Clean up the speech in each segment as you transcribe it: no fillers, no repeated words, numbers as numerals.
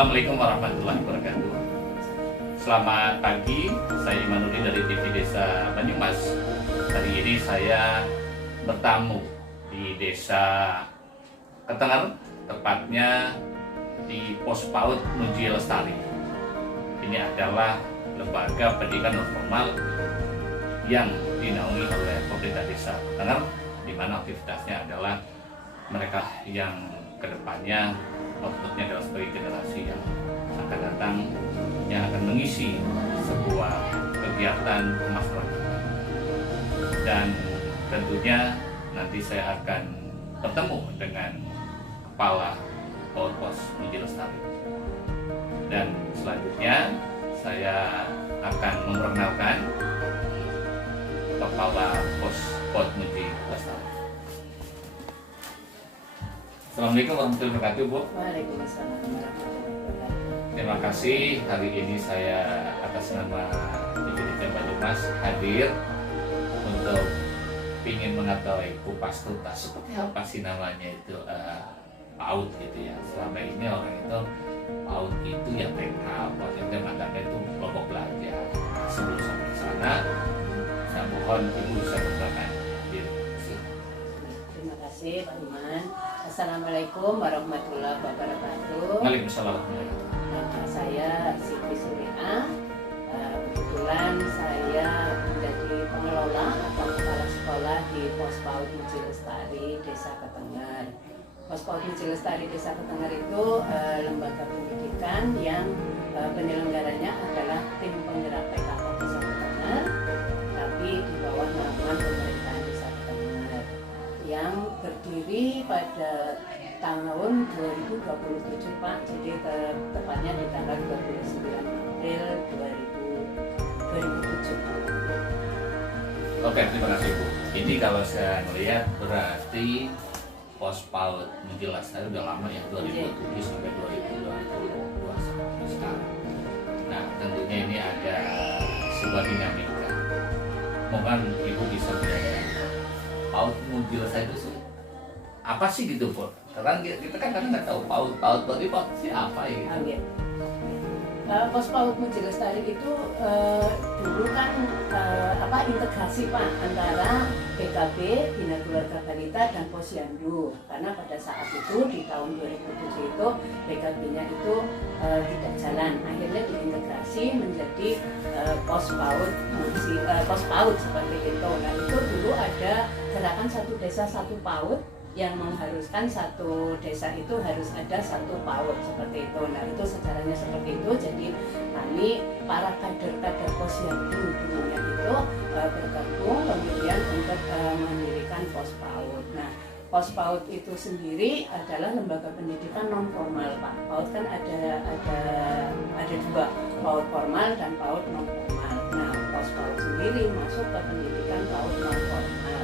Assalamualaikum warahmatullahi wabarakatuh. Selamat pagi, saya Imanuddin dari TV Desa Banyumas. Hari ini saya bertamu di Desa Ketenger, tepatnya di Pos PAUD Muji Lestari. Ini adalah lembaga pendidikan non formal yang dinaungi oleh pemerintah Desa Ketenger, di mana aktivitasnya adalah mereka yang kedepannya outputnya adalah sebagai generasi yang akan datang, yang akan mengisi sebuah kegiatan kemasyarakatan. Dan tentunya nanti saya akan bertemu dengan Kepala PAUD Pos Muji Lestari. Dan selanjutnya saya akan memperkenalkan Kepala Pos PAUD Muji Lestari. Assalamualaikum warahmatullahi wabarakatuh, Bu. Waalaikumsalam warahmatullahi wabarakatuh. Terima kasih, hari ini saya atas nama DPD Banyumas hadir untuk ingin mengetahui kupas tuntas seperti apa sih namanya itu PAUD gitu ya. Selama ini orang itu PAUD itu ya TK, maksudnya makanya itu kelompok belajar. Sebelum sampai ke sana, saya mohon Ibu bisa berkenan. Terima kasih Pak Iman. Assalamualaikum warahmatullahi wabarakatuh. Waalaikumsalam. Nama saya Siti Suriah. Kebetulan saya menjadi pengelola atau kepala sekolah di Pos PAUD Muji Lestari Desa Ketenger. Pos PAUD Muji Lestari Desa Ketenger itu lembaga pendidikan yang penyelenggaranya adalah tim penggerak PKK Desa Ketenger, tapi di bawah naungan pemerintahan Desa Ketenger, yang berdiri pada tahun 2027 Pak, jadi tepatnya di tanggal 29 April 2007. Oke, terima kasih Bu. Ini kalau saya melihat berarti Pos PAUD Muji Lestari udah lama ya, 2007 sampai 2022 sampai sekarang. Nah, tentunya ini ada sebuah dinamika. Mohon Ibu bisa menjelaskan PAUD Muji Lestari itu apa sih gitu, Bu? Karena kita kan kadang nggak tahu PAUD berarti PAUD siapa ya gitu. Pos PAUD Muji Lestari itu dulu kan integrasi Pak antara PKB, Bina Keluarga Balita dan Posyandu, karena pada saat itu di tahun 2007 itu PKB-nya itu tidak jalan, akhirnya diintegrasi menjadi Pos PAUD seperti itu. Nah, itu dulu ada gerakan satu desa satu PAUD yang mengharuskan satu desa itu harus ada satu PAUD seperti itu. Nah, itu sejarahnya seperti itu. Jadi kami para kader-kader Posyandu dulunya itu bergabung kemudian untuk mendirikan Pos PAUD. Nah, Pos PAUD itu sendiri adalah lembaga pendidikan non formal Pak. PAUD kan ada dua, PAUD formal dan PAUD non formal. Nah, Pos PAUD sendiri masuk ke pendidikan PAUD non formal.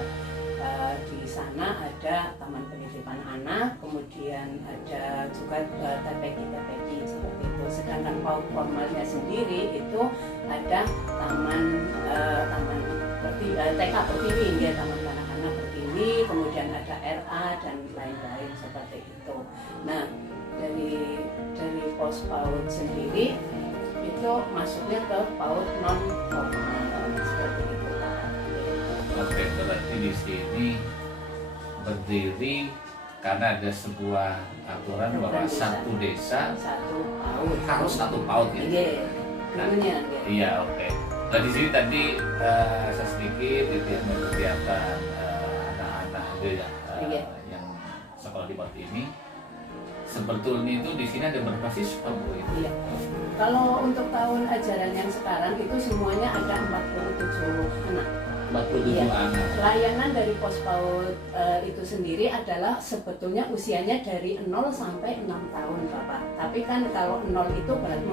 Di sana ada taman penitipan anak, kemudian ada juga TPG seperti itu. Sedangkan PAUD formalnya sendiri itu ada TK Pertiwi, ya, taman kanak-kanak Pertiwi, kemudian ada RA dan lain-lain seperti itu. Nah, dari Pos PAUD sendiri itu masuknya ke PAUD non formal seperti itu. Oke, berarti di sini berdiri karena ada sebuah aturan bahwa satu desa satu PAUD harus satu PAUD gitu. Iya, dulunya. Iya, oke. Nah, di sini tadi saya sedikit kegiatan anak-anak yang sekolah di PAUD ini. Sebetulnya itu di sini ada berapa siswa, Bu? Iya. Kalau untuk tahun ajaran yang sekarang itu semuanya ada 47 anak. 47 anak. Layanan dari Pos PAUD itu sendiri adalah sebetulnya usianya dari 0 sampai 6 tahun Bapak. Tapi kan kalau 0 itu berarti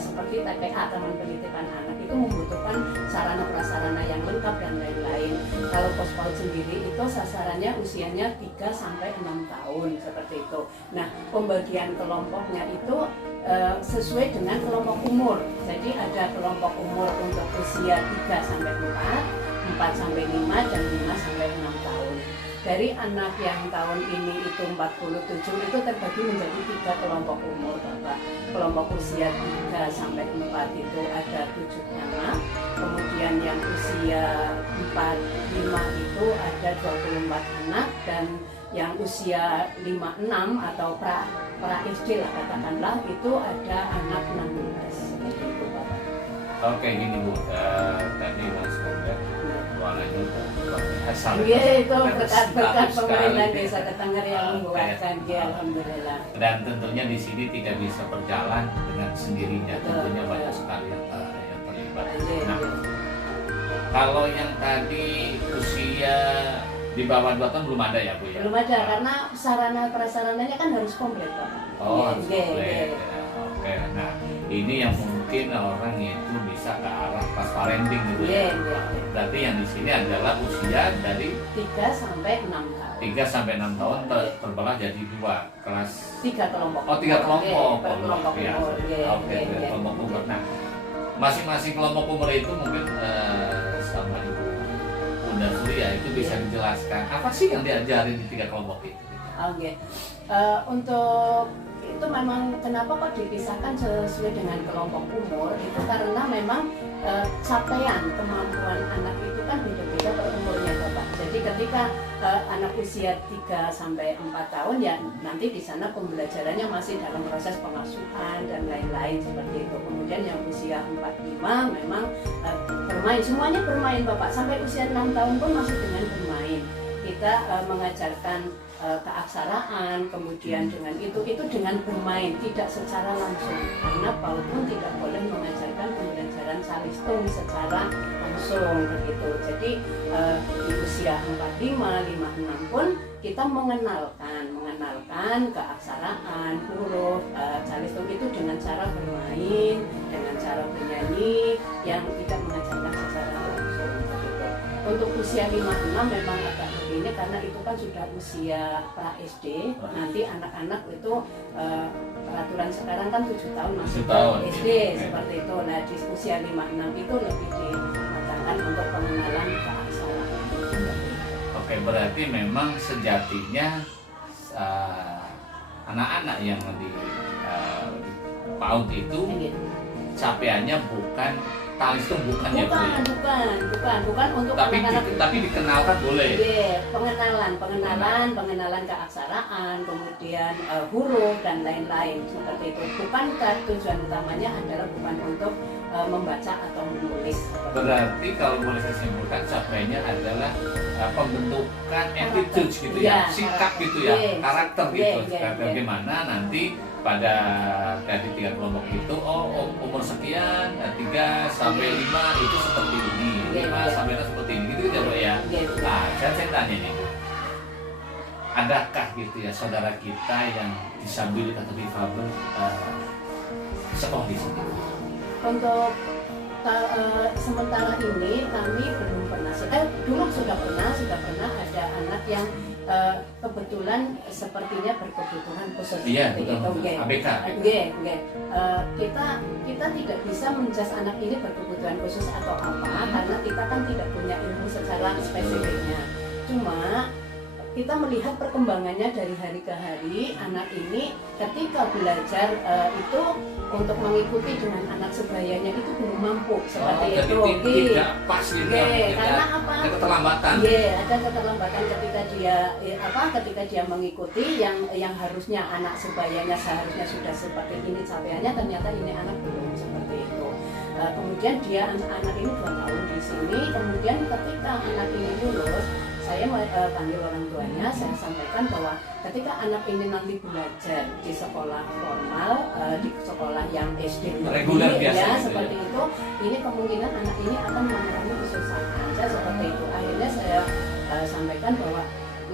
seperti TPA, Taman Penitipan Anak, itu membutuhkan sarana prasarana yang lengkap dan lain-lain. Kalau Pos PAUD sendiri itu sasarannya usianya 3 sampai 6 tahun seperti itu. Nah, pembagian kelompoknya itu sesuai dengan kelompok umur. Jadi ada kelompok umur untuk usia 3 sampai 4, 4 sampai 5, dan 5 sampai 6 tahun. dari anak yang tahun ini itu 47 itu terbagi menjadi 3 kelompok umur Bapak. Kelompok usia 3 sampai 4 itu ada 7 anak. Kemudian yang usia 4, 5 itu ada 24 anak, dan yang usia 5, 6 atau pra SD lah katakanlah itu ada anak 16. Seperti itu Bapak. Oke gini Bu, tadi Mas Robert ruangannya udah luar biasa. Iya, itu berkat-berkat Bagus pemerintah sekali. Desa Ketengger yang membuatkan, Oke. ya alhamdulillah. Dan tentunya di sini tidak bisa berjalan dengan sendirinya, Betul, tentunya betul. banyak sekali yang terlibat. Iya, Nah, iya. kalau yang tadi usia di bawah 2 tahun belum ada ya Bu ya? Belum ada karena sarana prasarananya kan harus komplit Pak. Oh, harus Iya, komplit. iya. Ya, oke. Nah, ini yang mungkin orang itu bisa ke arah pas parenting gitu Iya, ya. iya. Berarti yang di sini adalah usia dari 3 sampai 6 tahun. 3 sampai 6 tahun terbelah jadi 2 kelas. 3 kelompok. Oh, 3 kelompok. Iya, per Oh, luar kelompok biasa. umur. Iya, Oke, iya, 3 iya. kelompok umur. Nah, masing-masing kelompok umur itu mungkin sama Ibu Bunda Surya itu bisa Iya. dijelaskan apa sih yang diajarin di 3 kelompok itu? Oke. Untuk itu memang kenapa kok dipisahkan sesuai dengan kelompok umur itu karena memang capaian kemampuan anak itu kan beda-beda per umurnya Bapak. Jadi ketika anak usia 3 sampai 4 tahun ya nanti di sana pembelajarannya masih dalam proses pengasuhan dan lain-lain seperti itu. Kemudian yang usia 4, 5 memang bermain, semuanya bermain Bapak. Sampai usia 6 tahun pun masih dengan bermain. Kita mengajarkan keaksaraan, kemudian dengan itu dengan bermain, tidak secara langsung, karena PAUD pun tidak boleh mengajarkan pembelajaran salistung secara langsung begitu. Jadi di usia 4, 5, 6 pun kita mengenalkan keaksaraan, huruf, salistung itu dengan cara bermain, dengan cara bernyanyi yang tidak mengajarkan secara langsung begitu. Untuk usia 5, 6 memang agak ini karena itu kan sudah usia pra SD. Nanti anak-anak itu peraturan sekarang kan 7 tahun masuk 7 ke tahun. SD seperti itu. Nah di usia 5, 6 itu lebih dimatangkan untuk pengenalan keaksaraan. Oke, berarti memang sejatinya anak-anak yang di PAUD itu Gitu. capaiannya bukan talistung, bukan ya Bu ya? Bukan untuk anak-anak. Tapi dikenalkan boleh. Iya, pengenalan keaksaraan, kemudian huruf dan lain-lain seperti itu. Bukan tujuan utamanya adalah bukan untuk membaca atau menulis. Berarti kalau boleh saya simpulkan capaiannya adalah pembentukan attitude gitu ya, Iya, sikap gitu ya, yes, karakter yes, gitu. yes, yes. Bagaimana nanti pada dari 3 kelompok itu, umur sekian, 3 sampai 5 itu seperti ini, Yes, 5 yes. sampai 6 seperti ini, gitu ya Bu ya. Yes, yes. Nah, saya tanya nih, adakah gitu ya saudara kita yang disabilitas atau difabel sekolah di sini? Untuk sementara ini kami belum pernah. Dulu sudah pernah ada anak yang kebetulan sepertinya berkebutuhan khusus Iya, seperti betul. itu. Nggih. ABK. Nggih. Kita tidak bisa menjas anak ini berkebutuhan khusus atau apa karena kita kan tidak punya ilmu secara spesifiknya. Cuma kita melihat perkembangannya dari hari ke hari. Anak ini ketika belajar itu untuk mengikuti dengan anak sebayanya itu belum mampu seperti jadi itu. tidak pas gitu. Karena apa? Ada keterlambatan. Iya, ada keterlambatan ketika dia mengikuti yang harusnya anak sebayanya seharusnya sudah seperti ini capaiannya, ternyata ini anak belum seperti itu. Kemudian anak ini 2 tahun di sini. Kemudian ketika anak ini lulus, saya panggil orang tuanya, saya sampaikan bahwa ketika anak ini nanti belajar di sekolah formal, di sekolah yang SD Reguler biasa ya gitu seperti itu, ini kemungkinan anak ini akan mengalami kesusahan. Saya seperti itu. Akhirnya saya sampaikan bahwa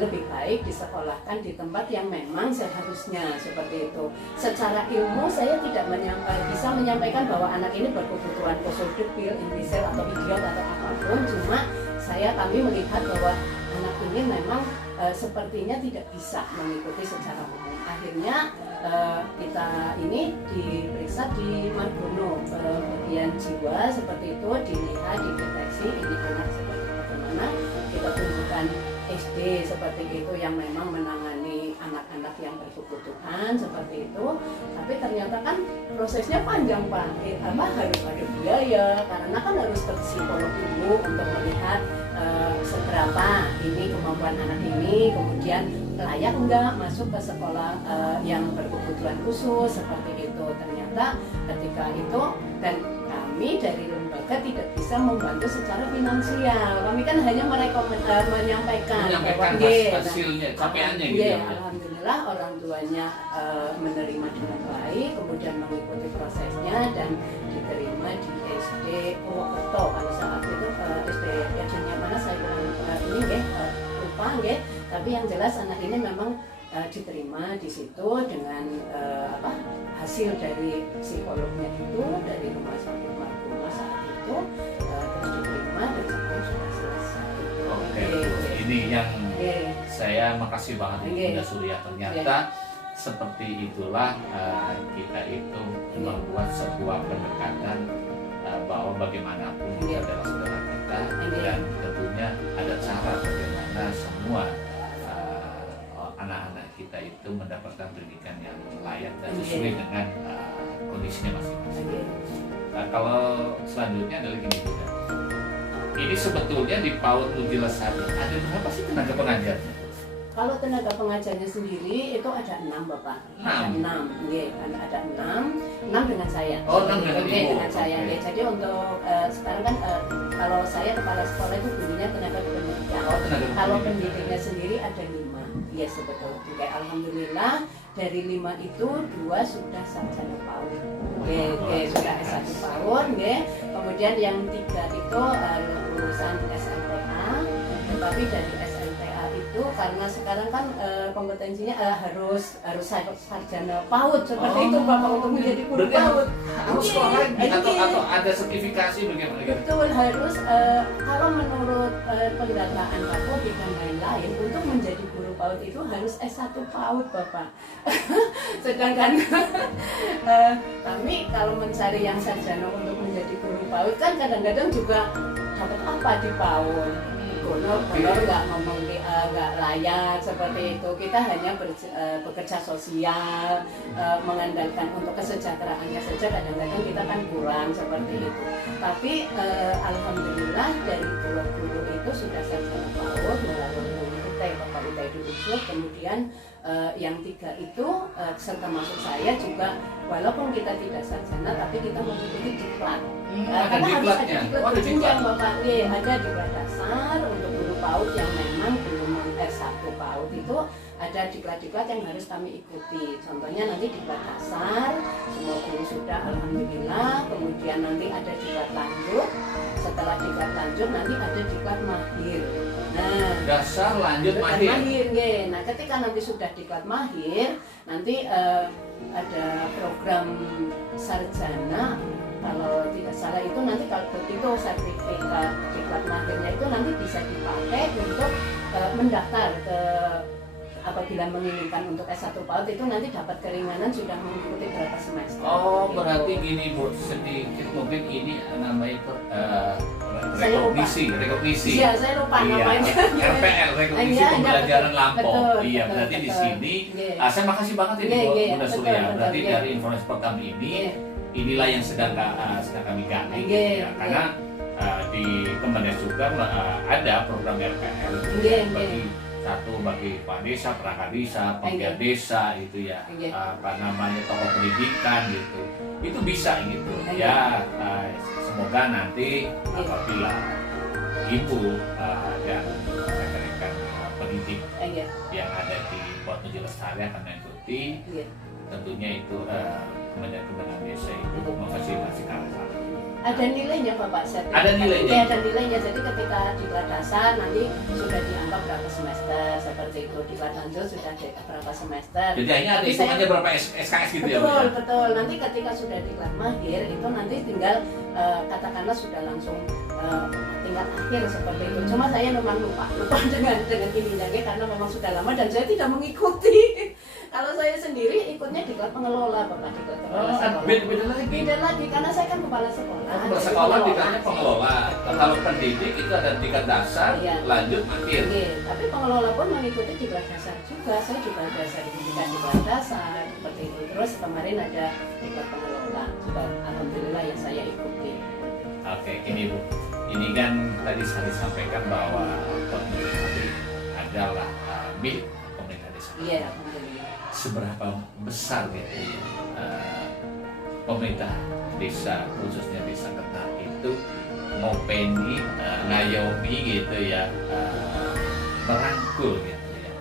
lebih baik disekolahkan di tempat yang memang seharusnya seperti itu. Secara ilmu saya tidak bisa menyampaikan bahwa anak ini berkebutuhan khusus, debil, imbecil atau idiot atau apapun. Cuma kami melihat bahwa anak ini memang sepertinya tidak bisa mengikuti secara umum. Akhirnya kita ini diperiksa di Margono, bagian jiwa seperti itu, dilihat, dideteksi ini anak seperti bagaimana. Kita tunjukkan SD seperti itu yang memang menangani anak-anak yang berkebutuhan seperti itu. Tapi ternyata kan prosesnya panjang Pak, harus ada biaya karena kan harus ke psikolog dulu untuk melihat seberapa ini kemampuan anak ini, kemudian layak enggak masuk ke sekolah yang berkebutuhan khusus seperti itu. Ternyata ketika itu dan kami dari lembaga tidak bisa membantu secara finansial. Kami kan hanya menyampaikan hasilnya, capaiannya gitu. Alhamdulillah orang tuanya menerima dengan baik, kemudian mengikuti prosesnya dan diterima di SD Purwokerto kalau saat itu SD yang mana saya lupa tapi yang jelas anak ini memang diterima di situ dengan hasil dari psikolognya itu dari rumah sakit Margoma saat itu terus diterima dan sekarang sudah selesai. Oke. Ini yang saya makasih banget Bunda Surya, ternyata seperti itulah kita itu membuat sebuah pendekatan bahwa bagaimanapun dia adalah saudara kita dan tentunya ada cara bagaimana semua anak-anak kita itu mendapatkan pendidikan yang layak dan sesuai dengan kondisinya masing-masing. Kalau selanjutnya adalah gini juga. Ini sebetulnya di PAUD Muji Lestari ada berapa sih tenaga pengajarnya? Kalau tenaga pengajarnya sendiri itu ada 6 Bapak. Ada 6 dengan saya. Oh, 6 dengan Ibu. Dengan saya. Jadi untuk sekarang kan kalau saya kepala sekolah itu bunyinya tenaga pendidikan. Kalau pendidiknya sendiri ada 5. Yes, betul. Alhamdulillah dari 5 itu 2 sudah sarjana PAUD. Sudah S1 PAUD, kemudian yang 3 itu lulusan SLTA. Tetapi dari SLTA itu karena sekarang kan kompetensinya harus sarjana PAUD seperti itu Bapak untuk menjadi guru PAUD. Harus sekolah atau ada sertifikasi bagaimana? Betul, harus kalau menurut pendataan Kapolri dan lain-lain untuk menjadi guru PAUD itu harus S1 PAUD Bapak. Sedangkan kami kalau mencari yang sarjana untuk menjadi guru PAUD kan kadang-kadang juga dapat apa di PAUD. Honor nggak ngomong nggak layak seperti itu. Kita hanya bekerja sosial, mengandalkan untuk kesejahteraannya saja kadang-kadang kita kan kurang seperti itu. Tapi alhamdulillah dari guru itu sudah sarjana PAUD melalui Bapak UTI dulu, kemudian yang 3 itu serta masuk saya juga walaupun kita tidak sarjana tapi kita memiliki diklat. Karena harus ada diklat jenjang Bapak, ada diklat dasar untuk guru PAUD yang memang belum S1 PAUD itu ada diklat-diklat yang harus kami ikuti. Contohnya nanti diklat dasar, semua guru sudah alhamdulillah, kemudian nanti ada diklat lanjut, setelah diklat lanjut nanti ada diklat mahir. Nah, dasar lanjut mahir. Nah, ketika nanti sudah diklat mahir, nanti ada program sarjana kalau tidak salah itu nanti kalau begitu sertifikat diklat mahirnya itu nanti bisa dipakai untuk mendaftar ke apabila menginginkan untuk S1 PAUD itu nanti dapat keringanan sudah mengikuti berapa semester. Oh, berarti gini Bu, sedikit mungkin ini namanya rekognisi. Iya, saya lupa namanya. RPL, rekognisi pembelajaran lampau. Iya, berarti di sini saya makasih banget ini Bunda Surya. Berarti dari informasi pertama inilah yang sedang kami gali ya, karena di Kemendes juga ada program RPL bagi Pak Desa, perangkat desa, penggiat desa itu ya, apa namanya tokoh pendidikan gitu, itu bisa gitu ya. Semoga nanti apabila Ibu dan rekan-rekan pendidik yang ada di PAUD Muji Lestari akan mengikuti, tentunya itu Kementerian Desa itu memfasilitasi hal-hal. Ada nilainya Bapak, ada nilainya. Ada nilainya. Jadi ketika diklat dasar nanti sudah dianggap berapa semester seperti itu, diklat lanjut sudah berapa semester. Jadi hanya ada hitungannya berapa SKS gitu ya. Betul. Nanti ketika sudah diklat mahir itu nanti tinggal katakanlah sudah langsung tingkat akhir seperti itu. Cuma saya memang lupa dengan ininya karena memang sudah lama dan saya tidak mengikuti. Kalau saya sendiri ikutnya di klub pengelola, Bapak, di klub pengelola sekolah. Beda lagi. Beda lagi karena saya kan kepala sekolah. Kepala sekolah dikatanya pengelola. Kalau pendidik itu ada tingkat dasar, Iya. lanjut akhir. Oke, tapi pengelola pun mengikuti di kelas dasar juga. Saya juga dasar pendidikan di kelas dasar seperti itu. Terus kemarin ada di kelas pengelola juga, alhamdulillah yang saya ikuti. Oke, ini Bu. Ini kan tadi saya sampaikan bahwa tadi adalah milik pemerintah desa. Iya, alhamdulillah. Seberapa besar gitu pemerintah desa, khususnya desa Ketar itu ngopeni, ngayomi gitu ya, merangkul gitu ya,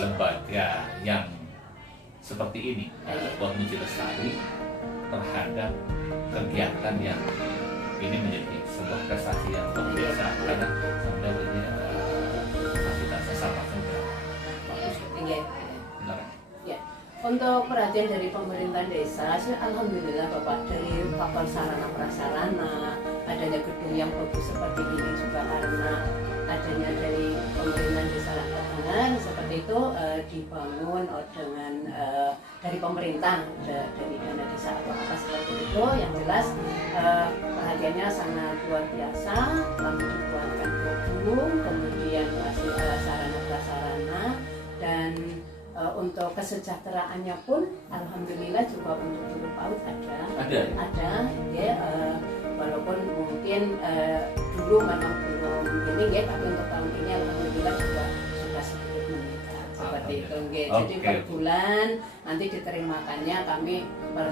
lembaga yang seperti ini, buat Muji Lestari terhadap kegiatan yang ini menjadi sebuah prestasi yang luar biasa karena sebenarnya ini fasilitasnya sama sudah bagus. Iya. Benar. Ya, untuk perhatian dari pemerintah desa, sih alhamdulillah Bapak, dari faktor sarana prasarana, adanya gedung yang bagus seperti ini juga karena adanya dari pemerintah desa Ketangan seperti itu dibangun dengan dari pemerintah dari dana desa atau apa seperti itu. Yang jelas perhatiannya sangat luar biasa, kami dibuatkan gedung, kemudian sarana prasarana dan untuk kesejahteraannya pun alhamdulillah juga untuk guru PAUD ada ya, walaupun mungkin dulu memang belum ini ya, tapi untuk tahun ini alhamdulillah juga sudah sedikit meningkat seperti itu ya. Jadi per bulan nanti diterimakannya kami per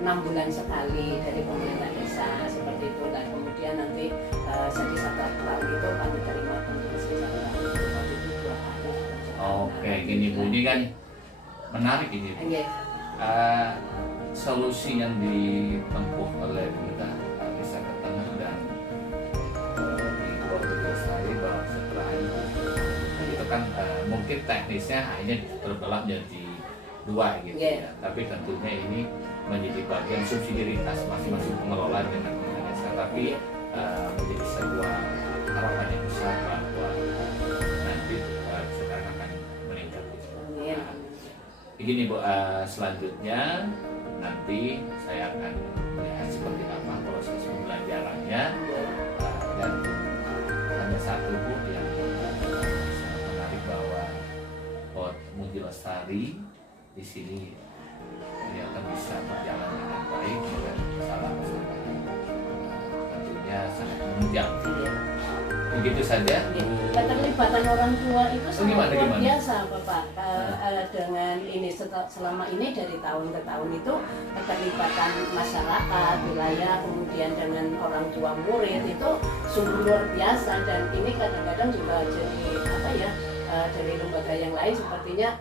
6 bulan sekali dari pemerintah desa seperti itu, dan kemudian nanti jadi satu tahun itu kami terima pengisi satu tahun itu 2 kali. Oke, gini Bu, ini kan menarik ini Bu. Solusi yang ditempuh oleh pemerintah desa Ketangan dan di Muji Lestari bahwa setelah itu kan mungkin teknisnya hanya terbelah menjadi 2 gitu ya, tapi tentunya ini menjadi bagian subsidiaritas masing-masing pengelola dengan pemerintah desa, tapi menjadi sebuah harapan yang besar bahwa nanti sekarang akan meningkat. Begini Bu, selanjutnya nanti saya akan melihat seperti apa proses pembelajarannya, dan ada satu Bu yang sangat menarik bahwa Muji Lestari di sini dia akan bisa berjalan dengan baik dan salah tentunya sangat menunjang. Begitu saja. Keterlibatan orang tua itu sangat luar gimana? biasa Bapak. Dengan ini selama ini dari tahun ke tahun itu keterlibatan masyarakat, wilayah, kemudian dengan orang tua murid itu sungguh luar biasa, dan ini kadang-kadang juga jadi apa ya, dari lembaga yang lain sepertinya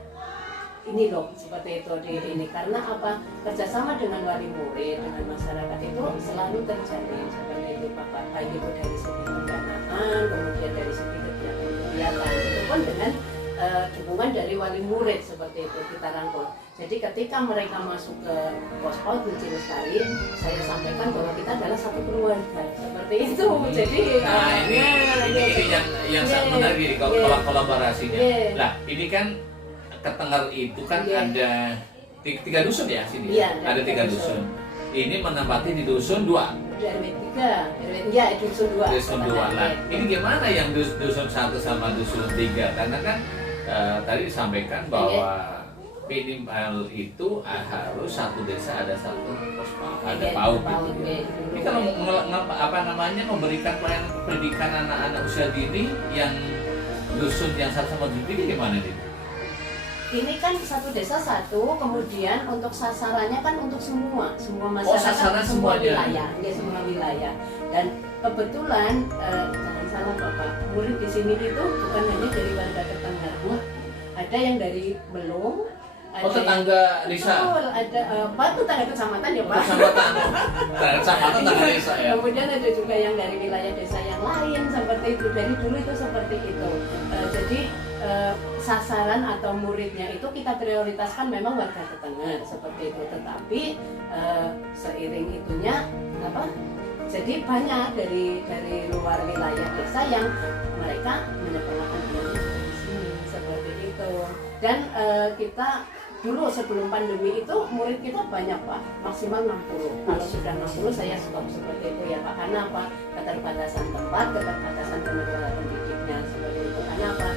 ini loh seperti itu di ini, karena apa, kerjasama dengan wali murid dengan masyarakat itu selalu terjalin seperti itu Bapak, baik itu dari segi pendanaan, kemudian dari segi kegiatan itu pun dengan dukungan dari wali murid seperti itu kita rangkul. Jadi ketika mereka masuk ke pos PAUD Muji Lestari, saya sampaikan bahwa kita adalah satu keluarga seperti itu. Jadi ini yang sangat menarik kolaborasinya. Nah ini kan Ketengar itu kan ada 3 dusun ya sini. Iya, ada 3 dusun. Ini menempati di dusun 2. RW 3, ya dusun 2. Dusun 2. Nah, ini gimana yang dusun 1 sama dusun 3? Karena kan tadi disampaikan bahwa minimal itu harus satu desa ada satu pos PAUD, ada PAUD gitu. Ini kalau memberikan pelayanan pendidikan anak-anak usia dini yang dusun yang 1 sama dusun 3 gimana nih? Ini kan satu desa satu, kemudian untuk sasarannya kan untuk semua masyarakat, semua wilayah, ya semua wilayah. Dan kebetulan jangan salah Bapak, murid di sini itu bukan hanya dari warga Ketangan, ada yang dari Belum, tetangga desa. Betul, ada tetangga kecamatan ya Pak. Kecamatan tetangga desa ya. Kemudian ada juga yang dari wilayah desa yang lain seperti itu. Dari dulu itu seperti itu. Jadi sasaran atau muridnya itu kita prioritaskan memang warga Ketangan seperti itu. Tetapi seiring itunya jadi banyak dari luar wilayah desa yang mereka menyekolahkan anaknya di sini seperti itu. Dan kita dulu sebelum pandemi itu murid kita banyak Pak, maksimal 60. Kalau sudah 60 saya stop seperti itu ya Pak. Karena apa? Keterbatasan tempat, keterbatasan tenaga pendidiknya seperti itu. Karena apa?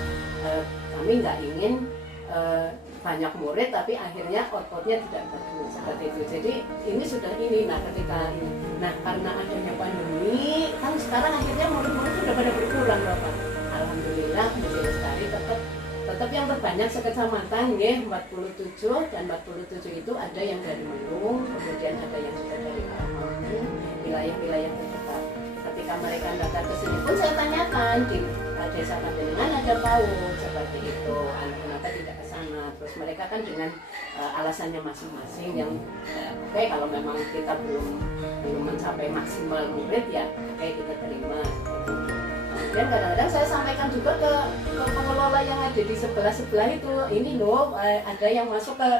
Kami nggak ingin banyak murid tapi akhirnya outputnya tidak bagus seperti itu. Jadi ini sudah ini. Nah ketika ini, nah karena adanya pandemi kan sekarang akhirnya murid-murid sudah pada berkurang Bapak. Alhamdulillah Muji Lestari tetap yang terbanyak sekecamatan ya 47, dan 47 itu ada yang dari Melung, kemudian ada yang sudah dari Karawang, wilayah-wilayah terdekat. Ketika mereka datang ke sini pun saya tanyakan di desa Panjenengan ada PAUD seperti itu, kenapa tidak ke sana? Terus mereka kan dengan alasannya masing-masing yang oke, kalau memang kita belum mencapai maksimal murid ya oke, kita terima seperti itu. Dan kadang-kadang saya sampaikan juga ke pengelola yang ada di sebelah-sebelah itu, ini loh ada yang masuk ke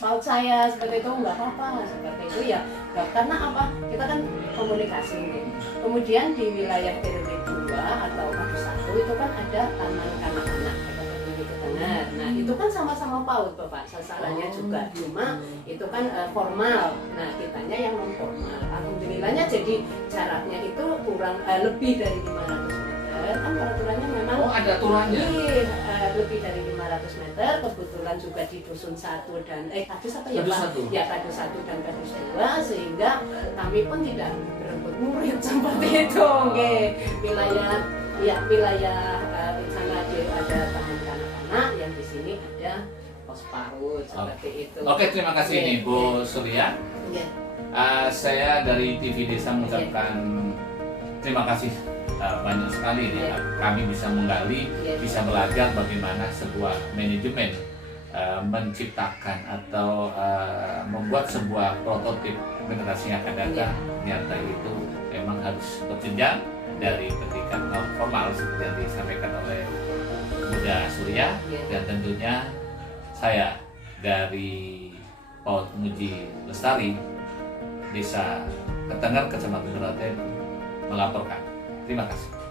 PAUD saya seperti itu, nggak apa-apa seperti itu ya. Nah, karena apa? Kita kan komunikasi nih. Kemudian di wilayah RW 2 atau RW 1 itu kan ada taman kanak-kanak Dengar. Nah itu kan sama-sama PAUD Bapak, sasarannya juga, cuma itu kan formal. Nah kitanya yang non formal. Alhamdulillahnya jadi jaraknya itu kurang lebih dari 500 meter. Kan peraturannya memang ada aturannya. Lebih dari 500 meter. Kebetulan juga di Dusun 1 dan Kadus apa ya Pak? Ya Kadus 1 dan Kadus 2, sehingga kami pun tidak berebut murid seperti itu. Oke, wilayah sana ada taman kanak-kanak, yang di sini ada pos PAUD seperti itu. Oke, terima kasih nih Bu Surya. Saya dari TV Desa mengucapkan terima kasih banyak sekali nih. Kami bisa menggali, bisa belajar bagaimana sebuah manajemen menciptakan atau membuat sebuah prototip generasi yang akan datang. Ternyata itu memang harus berjenjang dari pendidikan non formal seperti yang disampaikan oleh Bunda Surya, dan tentunya saya dari PAUD Muji Lestari Desa Ketengar, Kecamatan Beraten melaporkan. Terima kasih.